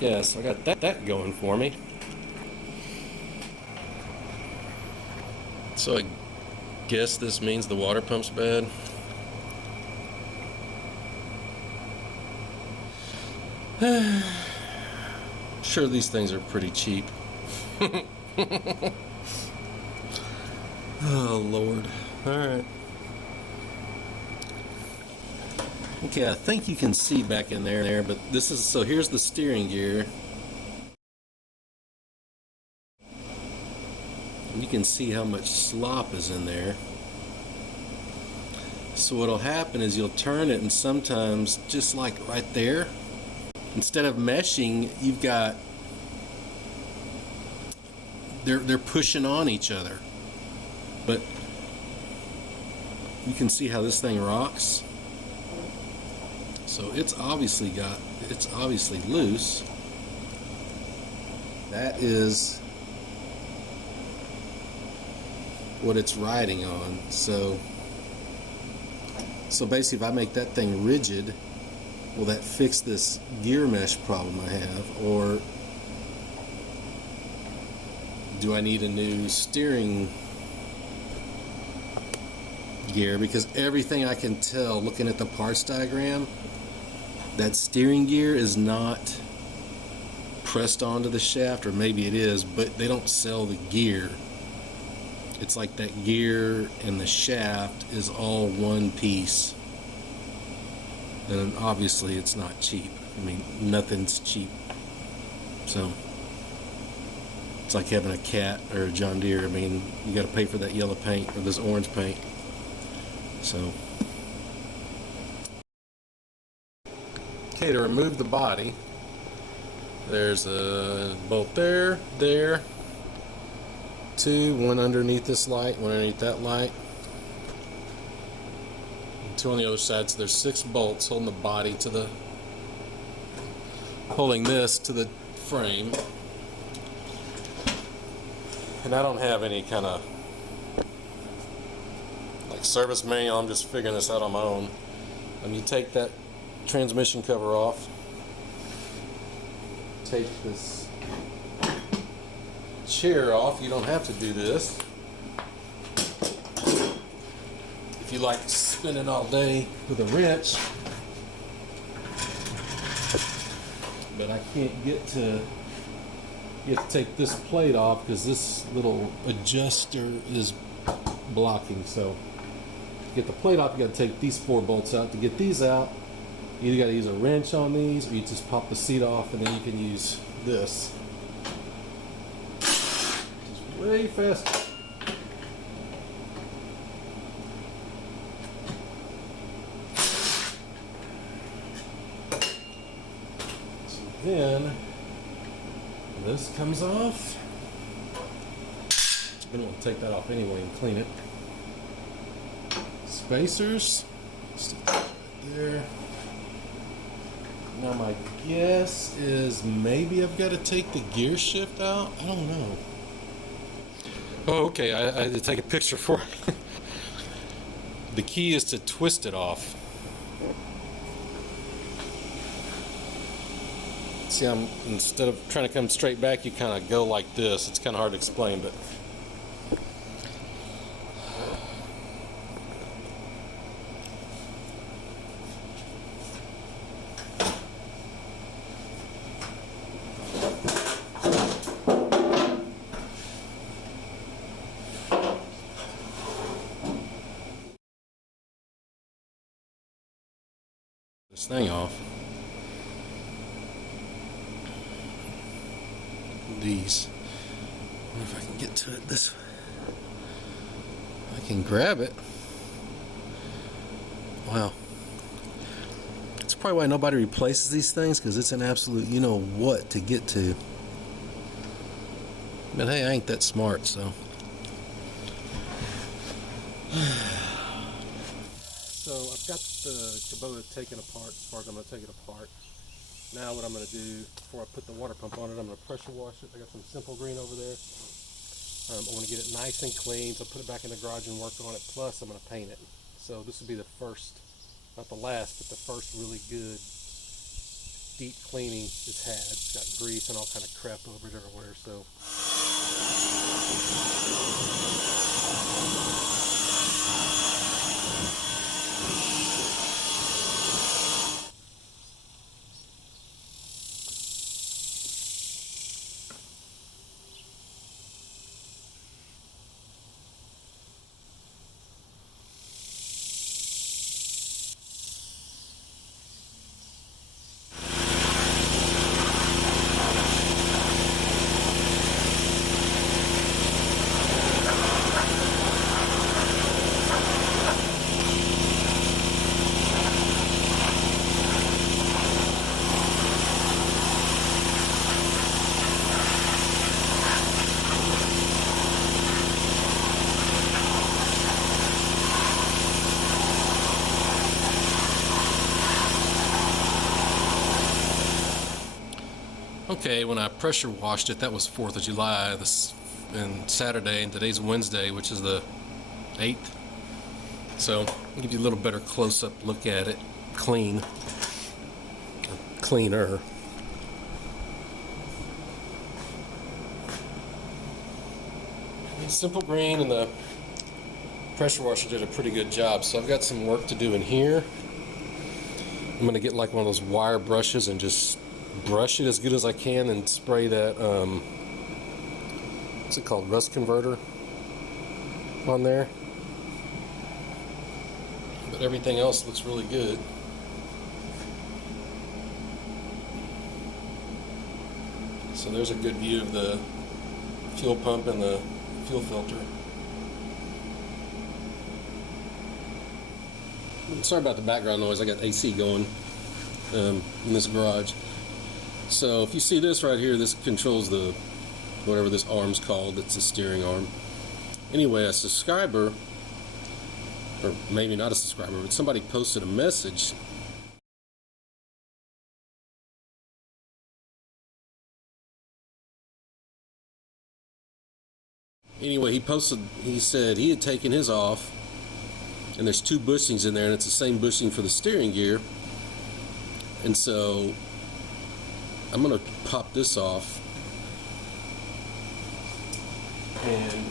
Yes, I got that going for me. So I guess this means the water pump's bad. Sure, these things are pretty cheap. Oh Lord. Alright. Okay, I think you can see back in there, but this is, so here's the steering gear. And you can see how much slop is in there. So what'll happen is you'll turn it, and sometimes, just like right there, instead of meshing, you've got, they're pushing on each other. But you can see how this thing rocks. So it's obviously loose. That is what it's riding on. So basically, if I make that thing rigid, will that fix this gear mesh problem I have, or do I need a new steering gear? Because everything I can tell looking at the parts diagram, that steering gear is not pressed onto the shaft, or maybe it is, but they don't sell the gear. It's like that gear and the shaft is all one piece, and obviously it's not cheap. I mean, nothing's cheap. So it's like having a cat or a John Deere. I mean, you got to pay for that yellow paint or this orange paint. So okay, to remove the body, there's a bolt there, two, one underneath this light, one underneath that light, two on the other side. So there's 6 bolts holding the body to the, holding this to the frame. And I don't have any kind of like service manual. I'm just figuring this out on my own. You take that transmission cover off, take this chair off. You don't have to do this if you like spinning all day with a wrench, but I can't get to, you have to take this plate off because this little adjuster is blocking. So to get the plate off, you got to take these 4 bolts out. To get these out, you either got to use a wrench on these, or you just pop the seat off, and then you can use this. It's way faster. So then this comes off. I'm going to take that off anyway and clean it. Spacers, stick that right there. Now my guess is maybe I've got to take the gear shift out. I don't know. Oh, okay. I had to take a picture for it. The key is to twist it off. See, instead of trying to come straight back, you kind of go like this. It's kind of hard to explain, but this thing off. These. I wonder if I can get to it this way. I can grab it. Wow. That's probably why nobody replaces these things, because it's an absolute you know what to get to. But hey, I ain't that smart, so. So I've got the Kubota taken apart as far as I'm going to take it apart. Now what I'm going to do, before I put the water pump on it, I'm going to pressure wash it. I got some Simple Green over there. I want to get it nice and clean, so put it back in the garage and work on it. Plus I'm going to paint it. So this will be the first, not the last, but the first really good deep cleaning it's had. It's got grease and all kind of crap over it everywhere, so. Okay, when I pressure washed it, that was 4th of July, and Saturday, and today's Wednesday, which is the 8th. So, I'll give you a little better close-up look at it, clean, or cleaner. Simple green, and the pressure washer did a pretty good job. So I've got some work to do in here. I'm going to get like one of those wire brushes and just brush it as good as I can and spray that, what's it called, rust converter on there. But everything else looks really good. So there's a good view of the fuel pump and the fuel filter. Sorry about the background noise. I got AC going in this garage. So if you see this right here, this controls the whatever this arm's called. It's a steering arm. Anyway, a subscriber, or maybe not a subscriber, but somebody posted a message. Anyway, he said he had taken his off, and there's 2 bushings in there, and it's the same bushing for the steering gear. And so I'm going to pop this off and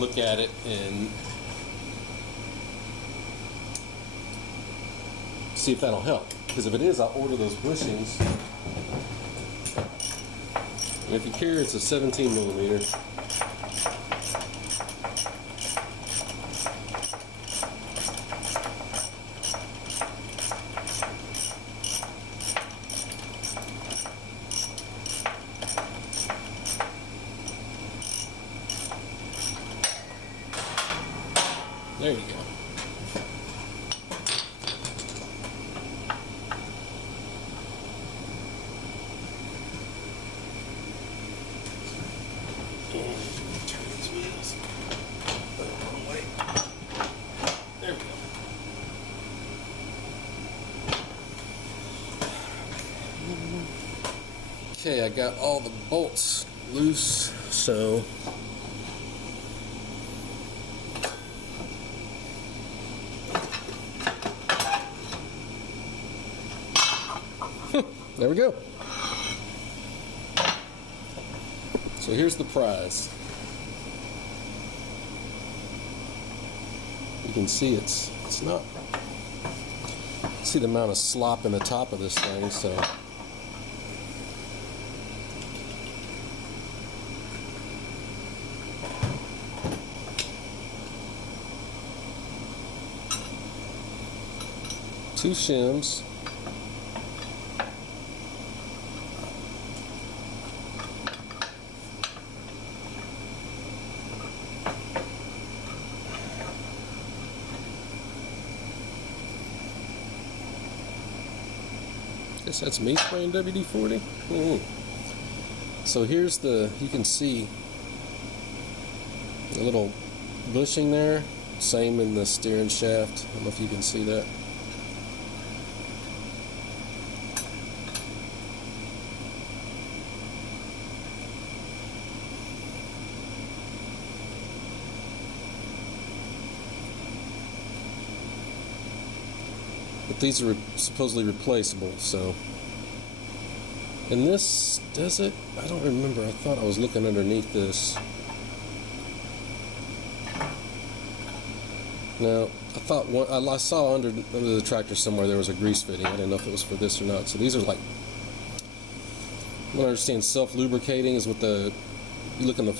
look at it and see if that'll help. Because if it is, I'll order those bushings. And if you care, it's a 17 millimeter. There you go. Turn these wheels. Wrong way. There we go. Okay, I got all the bolts loose, so there we go. So here's the prize. You can see it's not. See the amount of slop in the top of this thing, so. Two shims. Guess that's me spraying WD-40. So here's you can see a little bushing there, same in the steering shaft. I don't know if you can see that. But these are supposedly replaceable, so. And this, does it? I don't remember. I thought I was looking underneath this. No, I thought I saw under the tractor somewhere there was a grease fitting. I didn't know if it was for this or not. So these are like, I don't understand, self-lubricating is what you look in the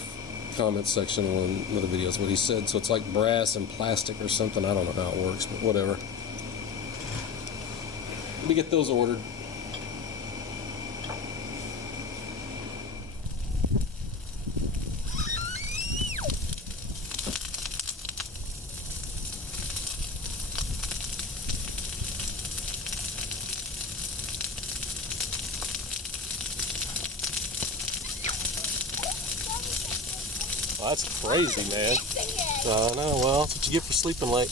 comments section on one of the videos, what he said. So it's like brass and plastic or something. I don't know how it works, but whatever. Let me get those ordered. Well, that's crazy, man. I know. Well, that's what you get for sleeping late.